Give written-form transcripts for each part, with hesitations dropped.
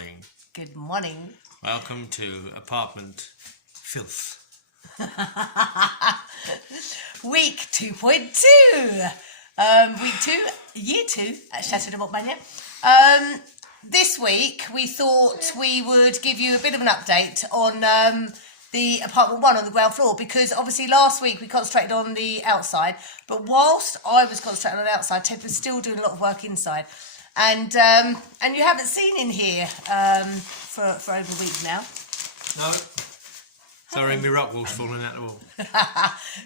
morning. Good morning. Welcome to Apartment Filth. Week 2.2. Week 2, year 2 at Chateau de Montmagner. This week we thought we would give you a bit of an update on the apartment 1 on the ground floor, because obviously last week we concentrated on the outside, but whilst I was concentrating on the outside, Ted was still doing a lot of work inside. And you haven't seen in here for over a week now. No. Sorry, my rock wall's falling out the wall.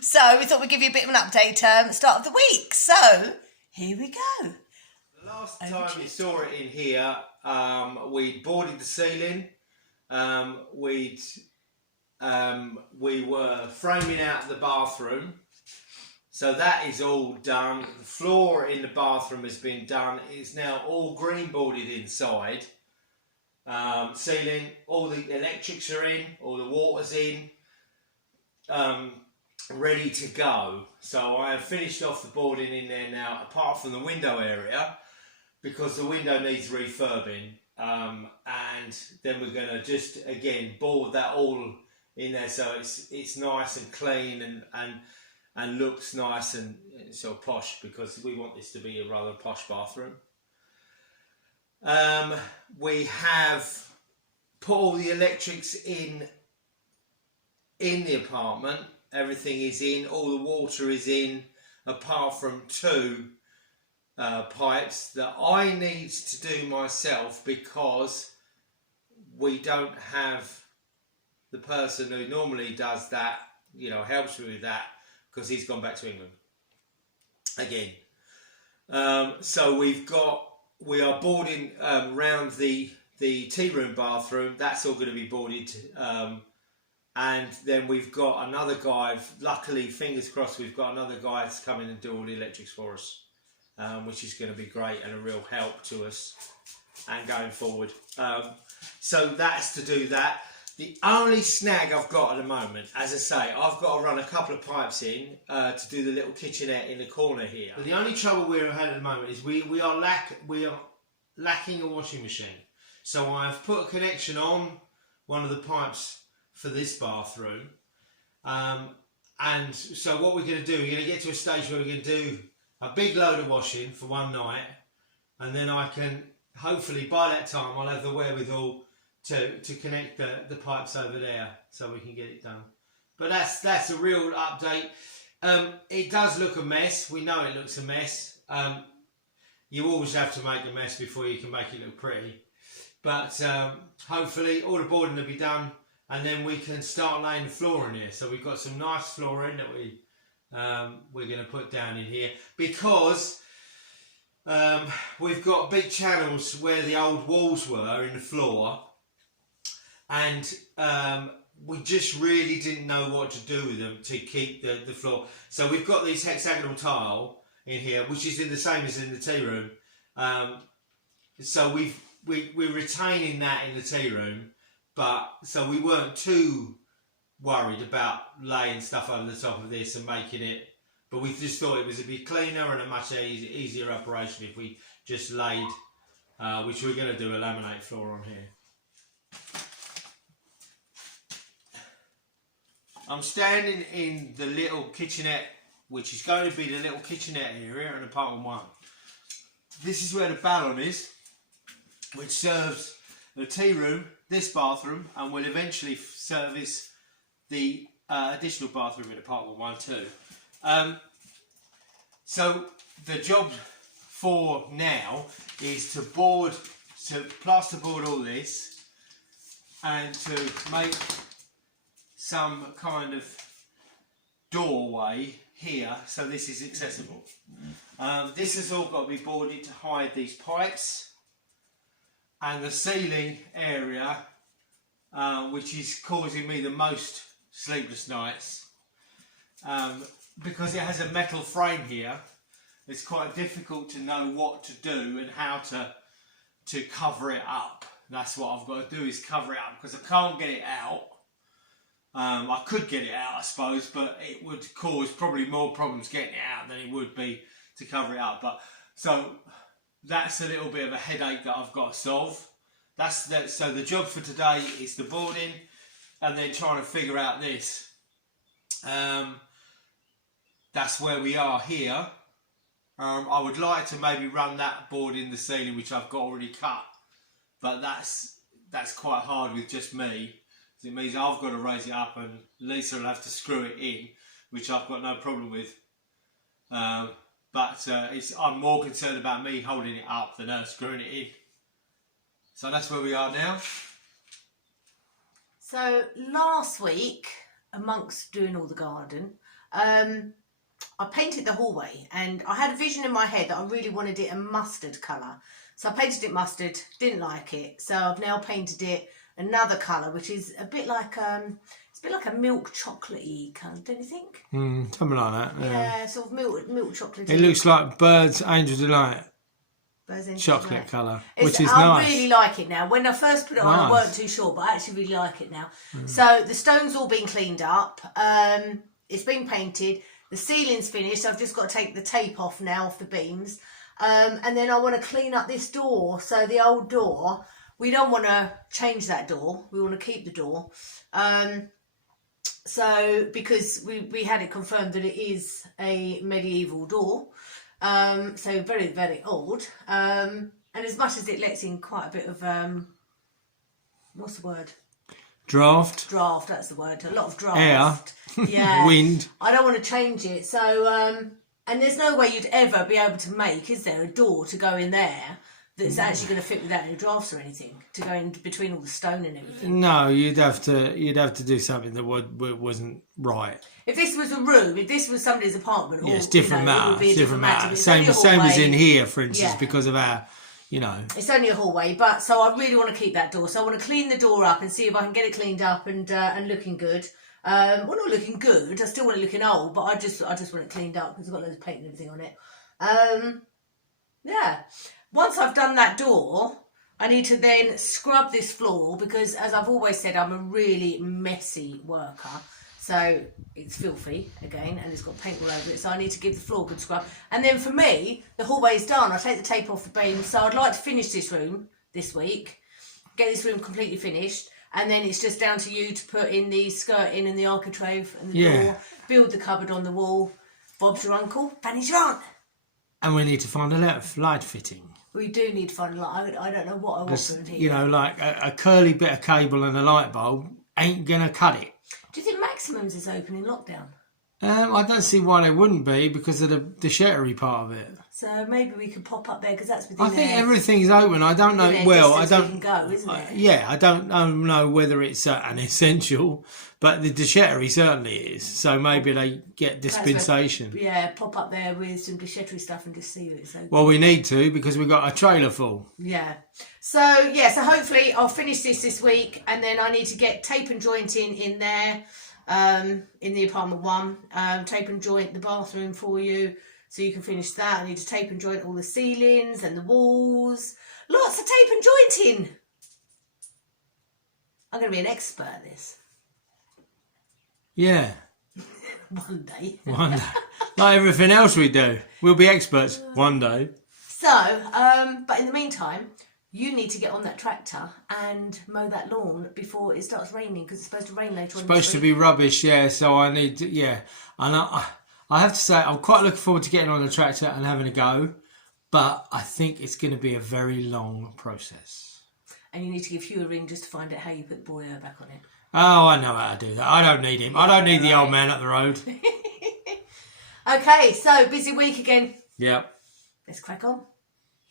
So we thought we'd give you a bit of an update start of the week. So here we go. The last time you saw it in here, we'd boarded the ceiling. We were framing out the bathroom. So that is all done. The floor in the bathroom has been done. It's now all green boarded inside. Ceiling, all the electrics are in, all the water's in, ready to go. So I have finished off the boarding in there now, apart from the window area, because the window needs refurbing. And then we're going to just again board that all in there, so it's nice and clean and looks nice and sort of posh, because we want this to be a rather posh bathroom. We have put all the electrics in the apartment. Everything is in, all the water is in, apart from 2 pipes that I need to do myself, because we don't have the person who normally does that, helps me with that, because he's gone back to England again. So we are boarding around the tea room bathroom. That's all going to be boarded, and then we've got another guy. Luckily, fingers crossed, we've got another guy to come in and do all the electrics for us, which is going to be great and a real help to us and going forward. So that's to do that. The only snag I've got at the moment, as I say, I've got to run a couple of pipes in to do the little kitchenette in the corner here. But the only trouble we're had at the moment is we are lacking a washing machine. So I've put a connection on one of the pipes for this bathroom. And so what we're going to do, we're going to get to a stage where we're going to do a big load of washing for one night. And then I can, hopefully by that time, I'll have the wherewithal to connect the pipes over there, so we can get it done. But that's a real update. It does look a mess. We know it looks a mess. You always have to make a mess before you can make it look pretty. But hopefully all the boarding will be done, and then we can start laying the floor in here. So we've got some nice flooring that we're going to put down in here, because we've got big channels where the old walls were in the floor. And we just really didn't know what to do with them to keep the floor. So we've got these hexagonal tile in here, which is the same as in the tea room. So we're retaining that in the tea room, but so we weren't too worried about laying stuff over the top of this and making it. But we just thought it was a bit cleaner and a much easier operation if we just laid, which we're going to do, a laminate floor on here. I'm standing in the little kitchenette, which is going to be the little kitchenette area in apartment 1. This is where the ballon is, which serves the tea room, this bathroom, and will eventually service the additional bathroom in apartment 1 too. So the job for now is to plasterboard all this and to make some kind of doorway here, so this is accessible. This has all got to be boarded to hide these pipes, and the ceiling area, which is causing me the most sleepless nights, because it has a metal frame here. It's quite difficult to know what to do and how to cover it up. That's what I've got to do, is cover it up, because I can't get it out. I could get it out, I suppose, but it would cause probably more problems getting it out than it would be to cover it up. But so that's a little bit of a headache that I've got to solve. So the job for today is the boarding, and then trying to figure out this. That's where we are here. I would like to maybe run that board in the ceiling, which I've got already cut, but that's quite hard with just me. It means I've got to raise it up, and Lesa will have to screw it in, which I've got no problem with. But I'm more concerned about me holding it up than her screwing it in. So that's where we are now. So last week, amongst doing all the garden, I painted the hallway, and I had a vision in my head that I really wanted it a mustard colour. So I painted it mustard, didn't like it, so I've now painted it another colour, which is a bit like it's a bit like a milk chocolatey colour, don't you think? Something like that. Yeah, sort of milk chocolatey. It looks like Bird's Angel Delight chocolate colour, which is nice. I really like it now. When I first put it on, I weren't too sure, but I actually really like it now. So the stone's all been cleaned up. It's been painted. The ceiling's finished. I've just got to take the tape off now off the beams. And then I want to clean up this door. So the old door, we don't want to change that door. We want to keep the door. So because we had it confirmed that it is a medieval door. So very, very old. And as much as it lets in quite a bit of, what's the word? Draft, that's the word. A lot of draft. Air. Yeah. Wind. I don't want to change it. So, and there's no way you'd ever be able to make, is there, a door to go in there that's actually going to fit without any drafts or anything, to go in between all the stone and everything. No, you'd have to do something that wasn't right. If this was a room, if this was somebody's apartment, or, it's different matter. it would be a different matter. Same as in here, for instance, because of our, It's only a hallway, but so I really want to keep that door. So I want to clean the door up and see if I can get it cleaned up and looking good. Well, not looking good. I still want it looking old, but I just want it cleaned up because I've got loads of paint and everything on it. Yeah. Once I've done that door, I need to then scrub this floor because, as I've always said, I'm a really messy worker. So it's filthy again, and it's got paint all over it. So I need to give the floor a good scrub. And then for me, the hallway's done. I take the tape off the beam. So I'd like to finish this room this week, get this room completely finished, and then it's just down to you to put in the skirting and the architrave and the door, build the cupboard on the wall. Bob's your uncle, Fanny's your aunt. And we need to find a light fitting. We do need to find a light. I don't know what I want from here. Like a curly bit of cable and a light bulb ain't gonna cut it. Do you think Maximum's is open in lockdown? I don't see why they wouldn't be because of the shettery part of it. So maybe we could pop up there because that's within I think everything's open. I don't know. Well, I don't. Can go, isn't it? Yeah, I don't know whether it's an essential, but the déchetterie certainly is. So maybe they get dispensation. Pop up there with some déchetterie stuff and just see that it's open. Well, we need to because we've got a trailer full. Yeah. So hopefully I'll finish this week, and then I need to get tape and jointing in there, in the apartment one. Tape and joint the bathroom for you. So you can finish that. I need to tape and joint all the ceilings and the walls. Lots of tape and jointing. I'm going to be an expert at this. Yeah. One day. Like everything else we do. We'll be experts one day. So, but in the meantime, you need to get on that tractor and mow that lawn before it starts raining because it's supposed to rain later on. It's supposed to be rubbish, so I need to, And I have to say, I'm quite looking forward to getting on the tractor and having a go, but I think it's going to be a very long process. And you need to give Hugh a ring just to find out how you put the boiler back on it. Oh, I know how to do that. I don't need him. I don't need the old man up the road. Okay, so busy week again. Yep. Let's crack on.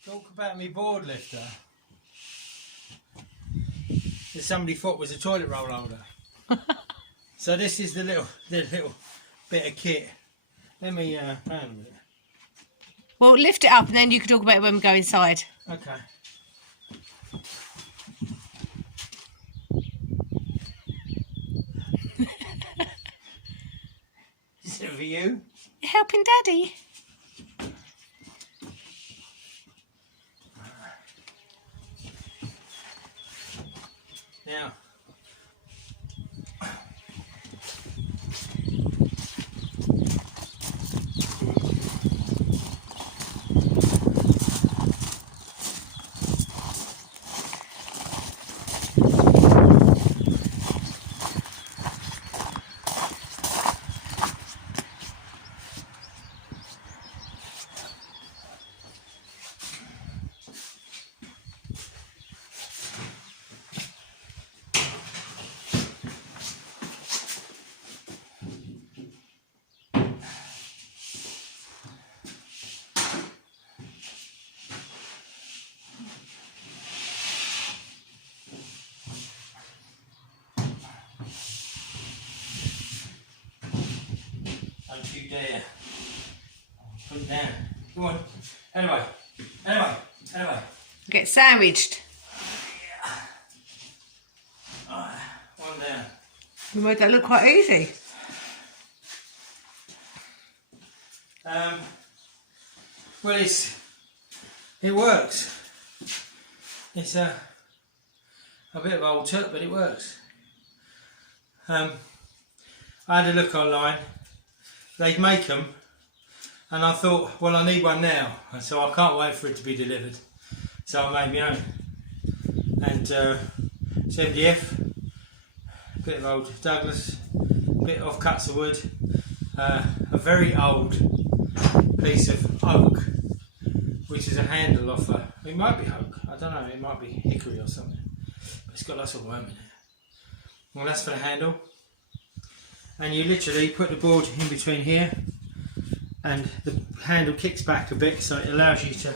Talk about me board lifter. That somebody thought was a toilet roll holder. So this is the little bit of kit. Let me hang on a minute. Well, lift it up and then you can talk about it when we go inside. Okay. Is it for you? You're helping Daddy. Now, Don't you dare. Put it down. Come on. Anyway. Get sandwiched. Alright, one down. You made that look quite easy. Well, it works. It's a bit of old tuck, but it works. I had a look online. They'd make them, and I thought, well, I need one now, and so I can't wait for it to be delivered. So I made my own. And 70F, a bit of old Douglas, a bit of cuts of wood, a very old piece of oak, which is a handle off it might be oak, I don't know, it might be hickory or something, but it's got lots of worm in it. Well, that's for the handle, and you literally put the board in between here, and the handle kicks back a bit, so it allows you to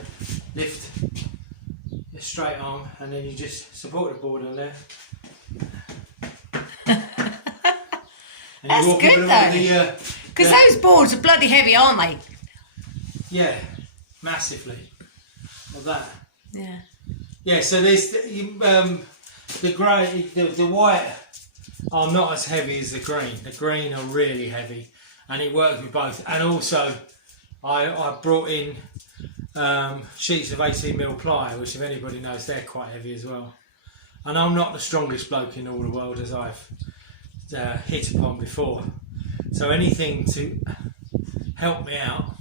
lift a straight arm, and then you just support the board on there. And that's good though, because those boards are bloody heavy, aren't they? Yeah, massively. Of that. Yeah. Yeah. So there's the grey, the white are not as heavy as the green. The green are really heavy, and it works with both. And also, I brought in sheets of 18mm ply, which, if anybody knows, they're quite heavy as well. And I'm not the strongest bloke in all the world, as I've hit upon before. So anything to help me out.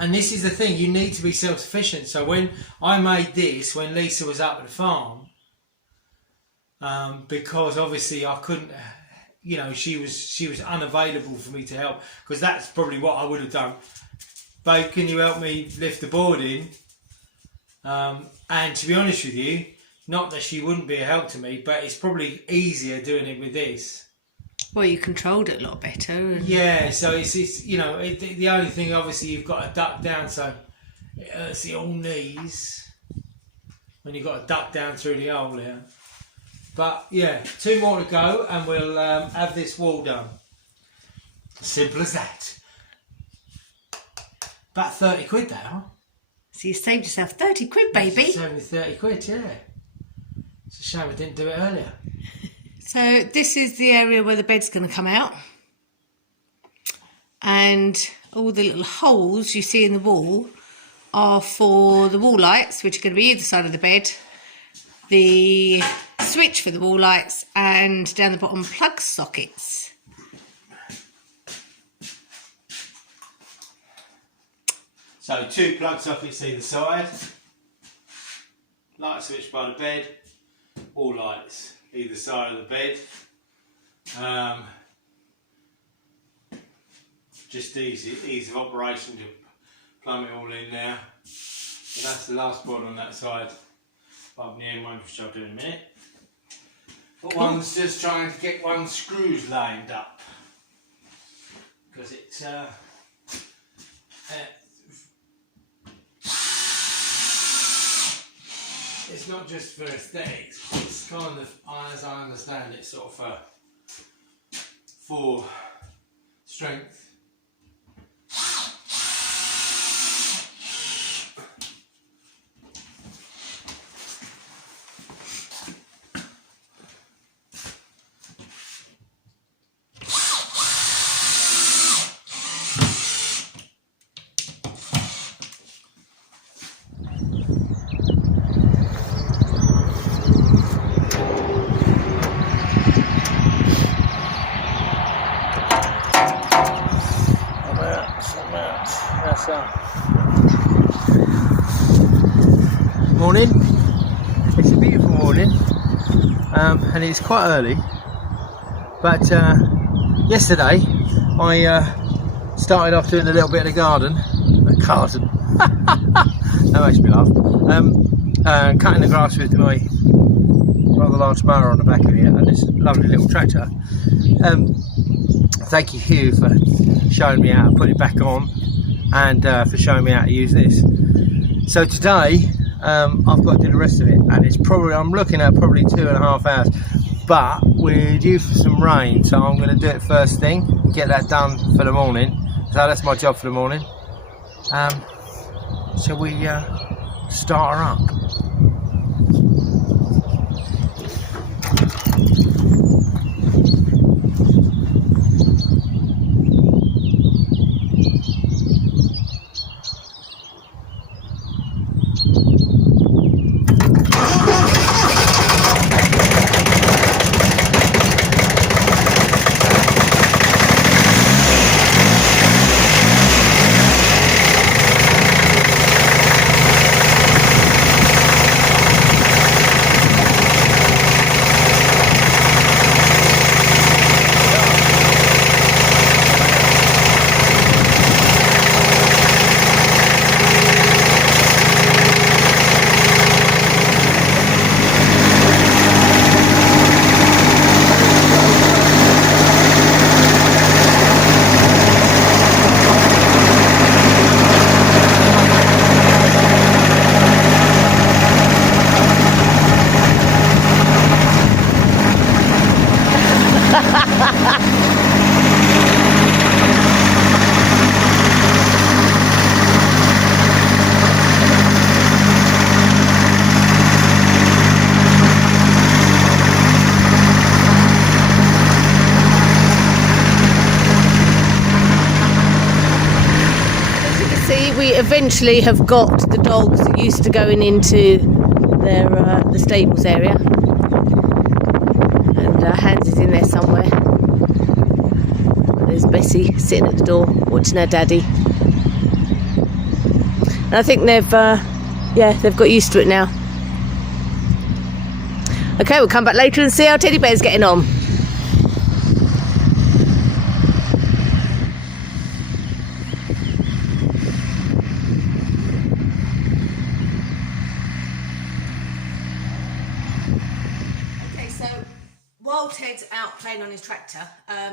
And this is the thing, you need to be self-sufficient. So when I made this, when Lesa was up at the farm, because obviously I couldn't, you know, she was unavailable for me to help, because that's probably what I would have done. Babe, can you help me lift the board in? And to be honest with you, not that she wouldn't be a help to me, but it's probably easier doing it with this. Well, you controlled it a lot better. And... yeah, so it's you know, the only thing, obviously, you've got to duck down, so it hurts the old knees when you've got to duck down through the hole there. But yeah, 2 more to go, and we'll have this wall done. Simple as that. About 30 quid that, huh? So you saved yourself 30 quid, baby. Saved me 30 quid, yeah. It's a shame I didn't do it earlier. So this is the area where the bed's going to come out, and all the little holes you see in the wall are for the wall lights, which are going to be either side of the bed, the switch for the wall lights, and down the bottom plug sockets. So 2 plug sockets either side, light switch by the bed, all lights either side of the bed. Just ease of operation to plumb it all in there. So that's the last board on that side. Above the end one, which I'll do in a minute. But one's just trying to get one screws lined up, because it's not just for aesthetics, it's kind of, as I understand it, sort of for strength. Morning. It's a beautiful morning, and it's quite early, but yesterday I started off doing a little bit of the garden. That makes me laugh. Cutting the grass with my rather large mower on the back of it, and this lovely little tractor. Thank you, Hugh, for showing me how to put it back on, and for showing me how to use this. So today I've got to do the rest of it, and it's probably, I'm looking at probably 2.5 hours, but we're due for some rain, so I'm going to do it first thing. get that done for the morning. So that's my job for the morning. Shall we start her up? We eventually have got the dogs used to going into their the stables area, and Hans is in there somewhere. There's Bessie sitting at the door watching her daddy, and I think they've got used to it now. Okay, we'll come back later and see how Teddy Bear's getting on. While Ted's out playing on his tractor,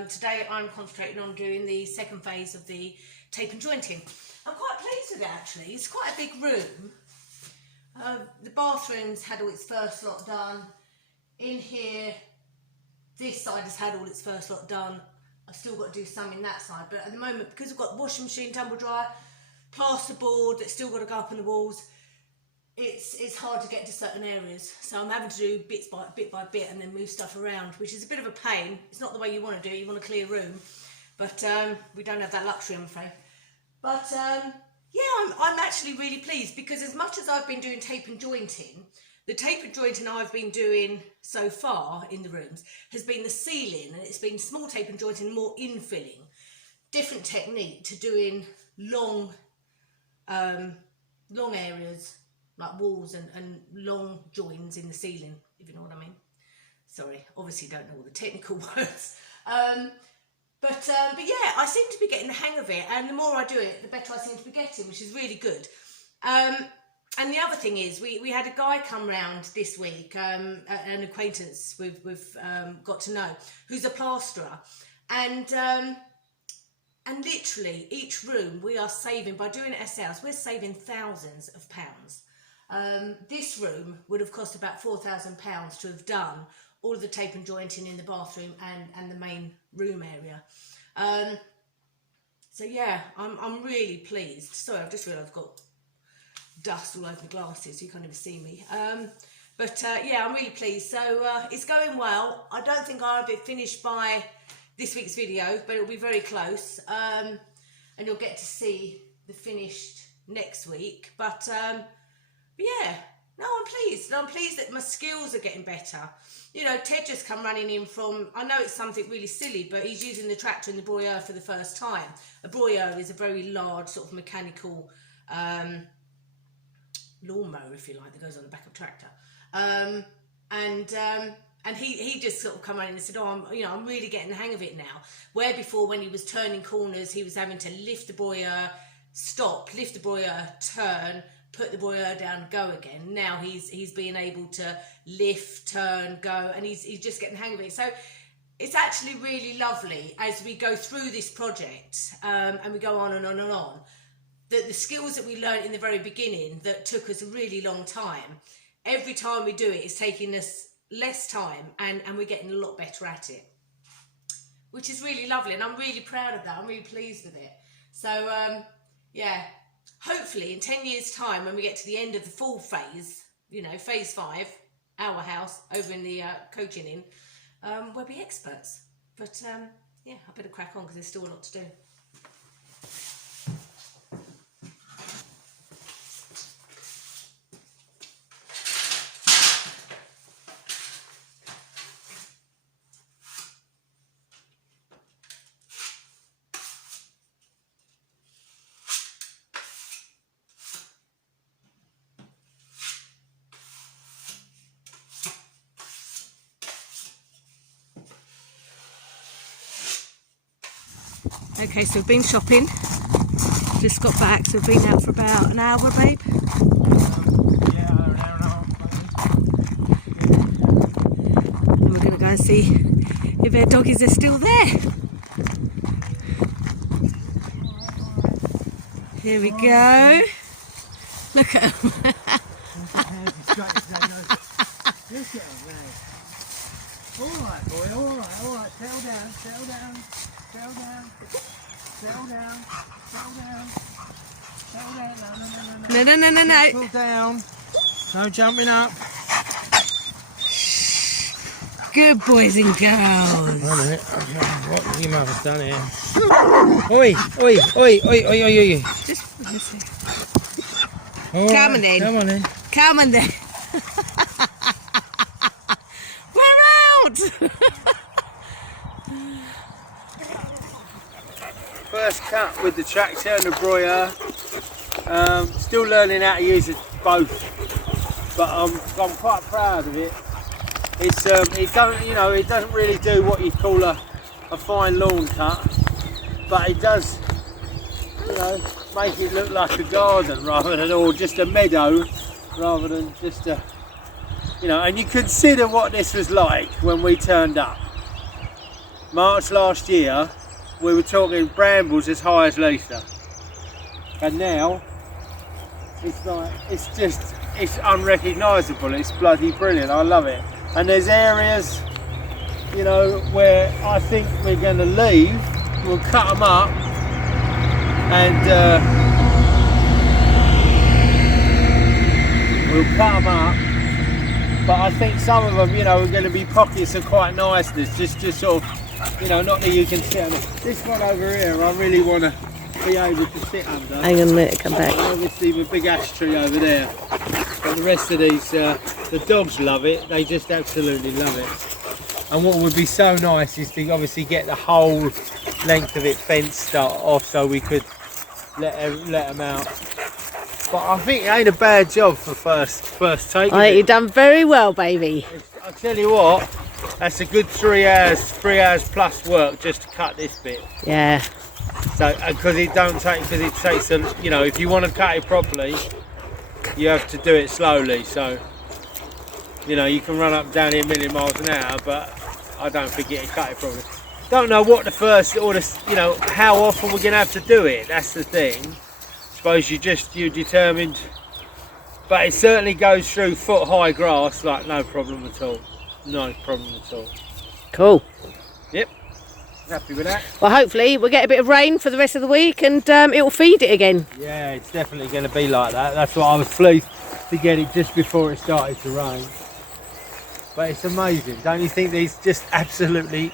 today I'm concentrating on doing the second phase of the tape and jointing. I'm quite pleased with it actually. It's quite a big room. The bathroom's had all its first lot done. In here, this side has had all its first lot done. I've still got to do some in that side, but at the moment, because I've got washing machine, tumble dryer, plasterboard that's still got to go up on the walls, it's hard to get to certain areas, so I'm having to do bit by bit and then move stuff around, which is a bit of a pain. It's not the way you want to do it. You want a clear room, but we don't have that luxury, I'm afraid. But yeah, I'm actually really pleased, because as much as I've been doing tape and jointing, the tape and jointing I've been doing so far in the rooms has been the ceiling, and it's been small tape and jointing, more infilling, different technique to doing long areas, like walls and long joins in the ceiling, if you know what I mean. Sorry, obviously don't know all the technical words. But yeah, I seem to be getting the hang of it, and the more I do it, the better I seem to be getting, which is really good. And the other thing is, we had a guy come round this week, an acquaintance we've got to know, who's a plasterer, and literally each room we are saving, by doing it ourselves, we're saving thousands of pounds. This room would have cost about £4,000 to have done all of the tape and jointing in the bathroom and the main room area. So yeah, I'm really pleased. Sorry, I've just realised I've got dust all over my glasses, so you can't even see me. But yeah, I'm really pleased. So it's going well. I don't think I'll have it finished by this week's video, but it'll be very close. And you'll get to see the finished next week. But yeah, no, I'm pleased. I'm pleased that my skills are getting better. You know, Ted just come running in from, I know it's something really silly, but he's using the tractor and the broyeur for the first time. A broyeur is a very large sort of mechanical lawnmower, if you like, that goes on the back of a tractor. And he just sort of come running and said, oh, I'm really getting the hang of it now. Where before, when he was turning corners, he was having to lift the broyeur, stop, lift the broyeur, turn, put the broyeur down, go again. Now he's being able to lift, turn, go, and he's just getting the hang of it. So it's actually really lovely as we go through this project, and we go on and on and on, that the skills that we learned in the very beginning that took us a really long time, every time we do it, it's taking us less time, and we're getting a lot better at it, which is really lovely, and I'm really proud of that. I'm really pleased with it. So yeah, hopefully in 10 years time, when we get to the end of the full phase, you know, phase 5, our house over in the coaching inn, we'll be experts. But yeah, I better crack on because there's still a lot to do. Okay, so we've been shopping, just got back, so we've been out for about an hour, babe. Yeah, an hour and a half. And we're going to go and see if our doggies are still there. Here we go. Look at them. Look at them, man. Alright, boy, alright. Settle down. Settle down. No. Settle down. No jumping up. Good boys and girls. Wait a minute. What have your mother's done here? Oi. Just listen. Come on then. Come on then. We're out. First cut with the tractor and the broiler. Still learning how to use it both, but I'm quite proud of it. It doesn't really do what you'd call a fine lawn cut, but it does, make it look like a garden rather than, or just a meadow rather than just a, and you consider what this was like when we turned up. March last year, we were talking brambles as high as Lesa, and now it's unrecognisable. It's bloody brilliant. I love it. And there's areas, where I think we're going to leave. We'll cut them up, and but I think some of them, are going to be pockets of quite niceness. Just sort of, not that you can sit on it. This one over here, I really want to be able to sit under. Hang on a minute, come back. And obviously the big ash tree over there. But the rest of these, the dogs love it. They just absolutely love it. And what would be so nice is to obviously get the whole length of it fenced off so we could let them out. But I think it ain't a bad job for first take. I think you've done very well, baby. I'll tell you what, that's a good 3 hours plus work just to cut this bit. Yeah. So, because it takes if you want to cut it properly, you have to do it slowly. So, you can run up and down here a million miles an hour, but I don't think you can cut it properly. Don't know what how often we're going to have to do it. That's the thing. Suppose you're determined, but it certainly goes through foot-high grass, like no problem at all. No problem at all. Cool. Yep. Happy with that. Well, hopefully we'll get a bit of rain for the rest of the week, and it will feed it again. Yeah, it's definitely going to be like that. That's why I was pleased to get it just before it started to rain. But it's amazing. Don't you think these just absolutely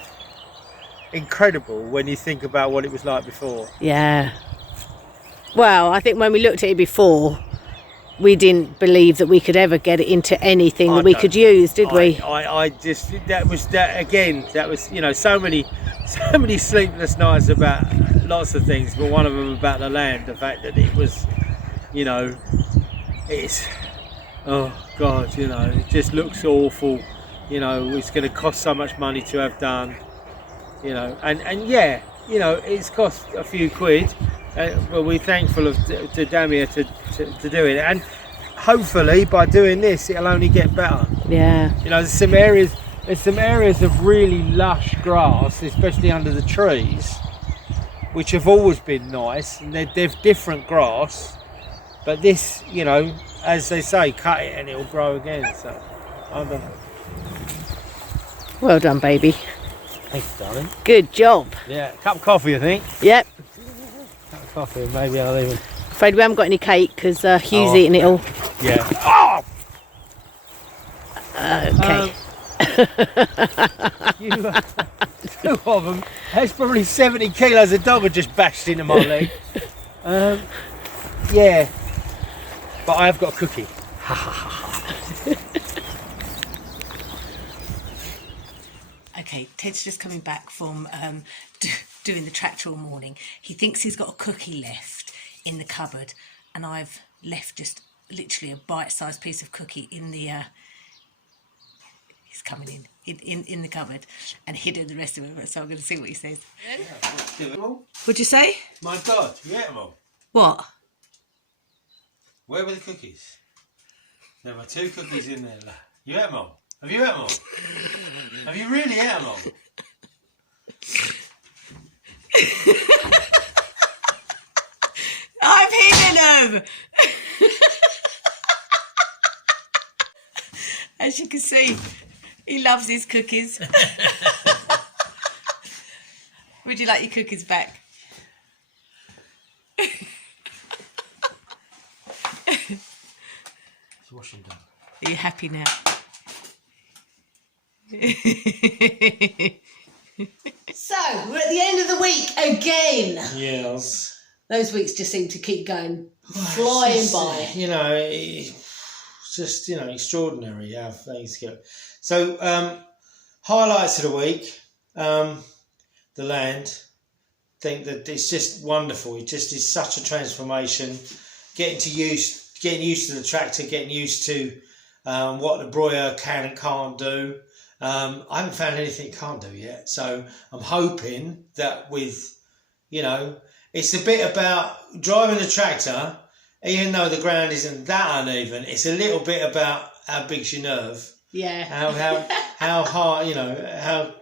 incredible when you think about what it was like before? Yeah. Well, I think when we looked at it before, we didn't believe that we could ever get it into anything that we could use, did we? That was so many sleepless nights about lots of things, but one of them about the land, the fact that it was, it's, oh God, it just looks awful, it's going to cost so much money to have done, and yeah, it's cost a few quid. But we're thankful to Damia to do it, and hopefully by doing this it'll only get better. Yeah. There's some areas of really lush grass, especially under the trees, which have always been nice, and they're different grass. But this, as they say, cut it and it'll grow again. So I don't know. Well done, baby. Thanks, darling. Good job. Yeah, cup of coffee, I think. Yep. Cup of coffee, maybe I'll even... Afraid we haven't got any cake because Hugh's eating it all. Yeah. Oh! Okay. Two of them. That's probably 70 kilos of dog had just bashed into my leg. Yeah. But I have got a cookie. Okay, Ted's just coming back from doing the tractor all morning. He thinks he's got a cookie left in the cupboard, and I've left just literally a bite-sized piece of cookie in the... he's coming in the cupboard and hidden the rest of it, so I'm going to see what he says. What'd you say? My God, you ate them all. What? Where were the cookies? There were 2 cookies in there. You ate them all? Have you ate them all? Have you really ate them all? I've hidden them! As you can see, he loves his cookies. Would you like your cookies back? Washing done. Are you happy now? So, we're at the end of the week again. Yes. Those weeks just seem to keep going, flying by. You know, it's just, you know, extraordinary how things go. So, highlights of the week, the land. I think that it's just wonderful. It just is such a transformation. Getting used to the tractor, getting used to what the broiler can and can't do. I haven't found anything it can't do yet. So I'm hoping that with, you know, it's a bit about driving the tractor, even though the ground isn't that uneven, it's a little bit about how big's your nerve. Yeah. How hard, you know, how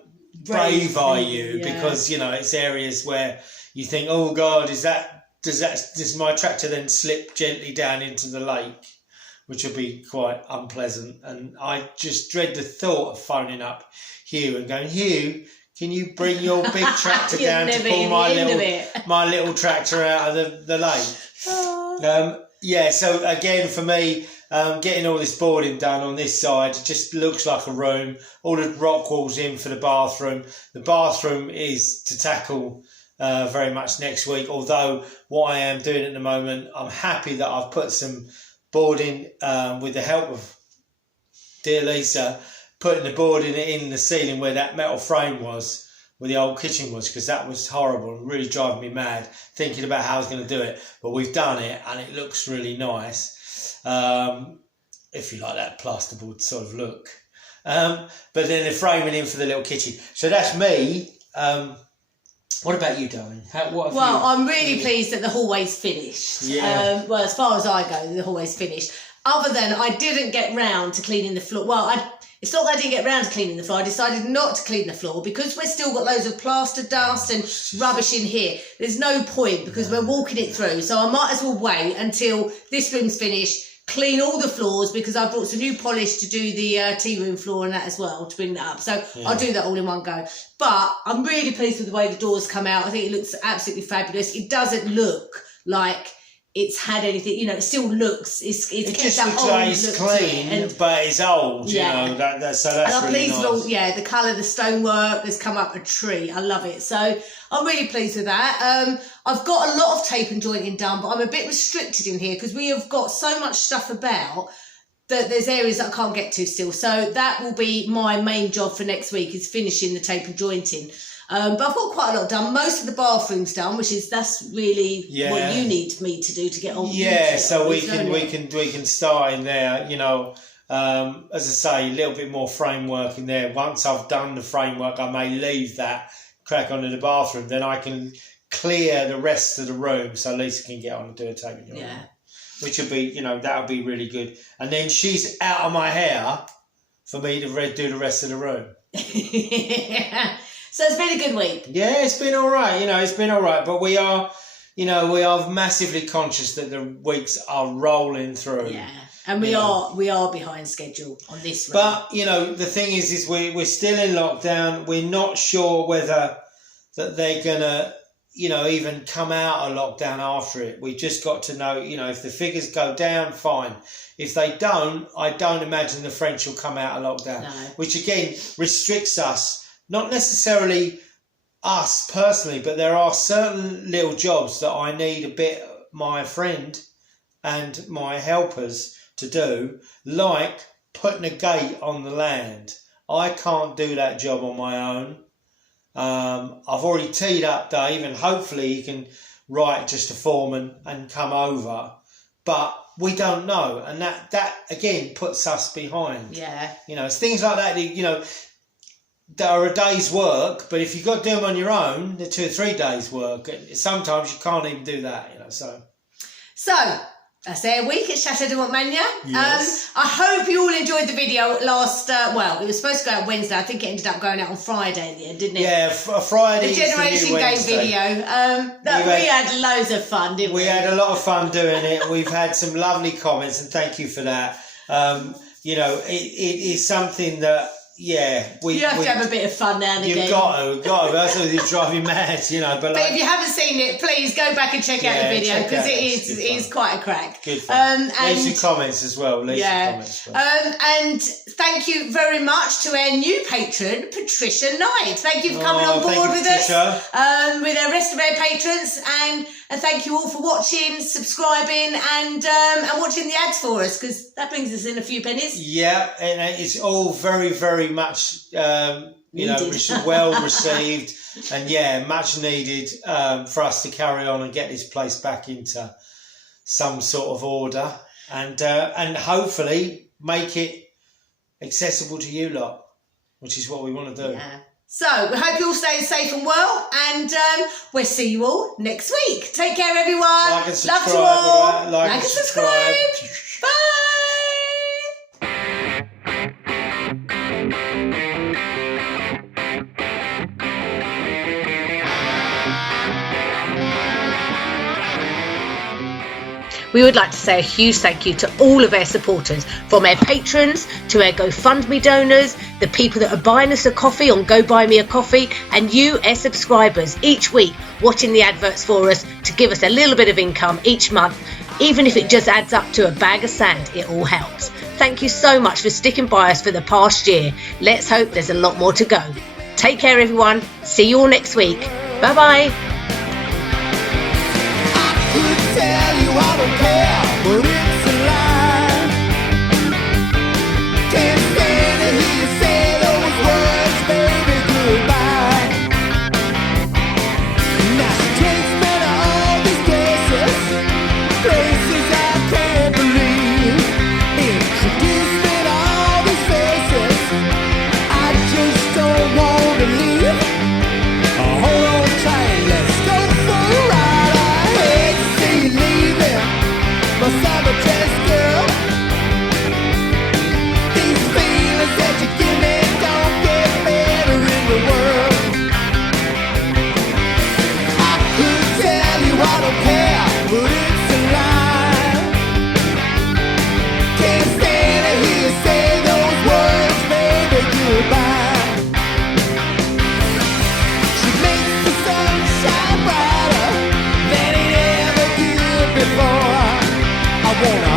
brave are you? Yeah. Because, you know, it's areas where you think, oh God, does my tractor then slip gently down into the lake, which will be quite unpleasant. And I just dread the thought of phoning up Hugh and going, Hugh, can you bring your big tractor down to pull my little tractor out of the lake? Yeah, so again, for me, getting all this boarding done on this side, it just looks like a room. All the rock walls in for the bathroom. The bathroom is to tackle very much next week, although what I am doing at the moment, I'm happy that I've put some boarding with the help of dear Lesa, putting the boarding in the ceiling where that metal frame was, where the old kitchen was, because that was horrible and really driving me mad thinking about how I was going to do it. But we've done it and it looks really nice, if you like that plasterboard sort of look. But then the framing in for the little kitchen. So that's me. What about you, darling? I'm really pleased that the hallway's finished. Yeah. Well, as far as I go, the hallway's finished. Other than I didn't get round to cleaning the floor. Well, it's not that I didn't get round to cleaning the floor. I decided not to clean the floor because we've still got loads of plaster dust and rubbish in here. There's no point because we're walking it through. So I might as well wait until this room's finished, clean all the floors, because I brought some new polish to do the tea room floor and that as well, to bring that up. So I'll do that all in one go. But I'm really pleased with the way the doors come out. I think it looks absolutely fabulous. It doesn't look like it's had anything, you know, it still looks, it just looks like it's clean, but it's old, you know, so that's really nice. The colour, the stonework has come up a tree. I love it. So I'm really pleased with that. I've got a lot of tape and jointing done, but I'm a bit restricted in here because we have got so much stuff about that there's areas that I can't get to still. So that will be my main job for next week, is finishing the tape and jointing. But I've got quite a lot done. Most of the bathroom's done, that's really what you need me to do to get on. Yeah, so we can start in there. You know, as I say, a little bit more framework in there. Once I've done the framework, I may leave that, crack onto the bathroom. Then I can clear the rest of the room so Lisa can get on and do a tape and joint. Yeah, which would be, you know, that would be really good. And then she's out of my hair for me to do the rest of the room. So it's been a good week. Yeah, it's been all right. You know, it's been all right. But we are you know, we are massively conscious that the weeks are rolling through. Yeah, and we are behind schedule on this. But you know, the thing is we're still in lockdown. We're not sure whether that they're gonna, you know, even come out of lockdown after it. We just got to know, you know, if the figures go down, fine. If they don't, I don't imagine the French will come out of lockdown, which again restricts us, not necessarily us personally, but there are certain little jobs that I need a bit my friend and my helpers to do, like putting a gate on the land. I can't do that job on my own. I've already teed up Dave, and hopefully he can write just a form and come over, but we don't know, and that again puts us behind. Yeah, you know, it's things like that, you know, that are a day's work, but if you've got to do them on your own, they're 2 or 3 days work. Sometimes you can't even do that, you know. So that's their week at Chateau de Montmagner. Yes. I hope you all enjoyed the video last, well, it was supposed to go out Wednesday. I think it ended up going out on Friday in the end, didn't it? Yeah, Friday. The Generation Game video. We had loads of fun, didn't we? We had a lot of fun doing it. We've had some lovely comments, and thank you for that. You know, it is something that, yeah, you have to have a bit of fun now and again. You've got to. That's what you drive you mad, you know. But if you haven't seen it, please go back and check out the video, because it is quite a crack. Good fun. Leave some comments as well. And thank you very much to our new patron, Patricia Knight. Thank you for coming on board with us, with the rest of our patrons, and thank you all for watching, subscribing, and watching the ads for us, because that brings us in a few pennies. Yeah, and it's all very, very much, you know, well received, and much needed for us to carry on and get this place back into some sort of order, and hopefully make it accessible to you lot, which is what we want to do. Yeah. So we hope you all stay safe and well, and we'll see you all next week. Take care, everyone. Like and subscribe. Love you all. Like and subscribe. Bye. We would like to say a huge thank you to all of our supporters, from our patrons to our GoFundMe donors, the people that are buying us a coffee on Go Buy Me a Coffee, and you, our subscribers, each week watching the adverts for us to give us a little bit of income each month. Even if it just adds up to a bag of sand, it all helps. Thank you so much for sticking by us for the past year. Let's hope there's a lot more to go. Take care, everyone. See you all next week. Bye-bye. I don't care, but it's a lie. Can't stand to hear you say those words, baby, goodbye. Now she takes me to all these places I can't believe. Introduce me to all these faces, I just don't want to leave. Hold on tight, let's go for a ride. I hate to see you leaving, my summer dress girl. These feelings that you give me don't get better in the world. I could tell you I don't care, but it's a lie. Can't stand to hear you say those words, baby, goodbye. She makes the sun shine brighter than it ever did before. I wanna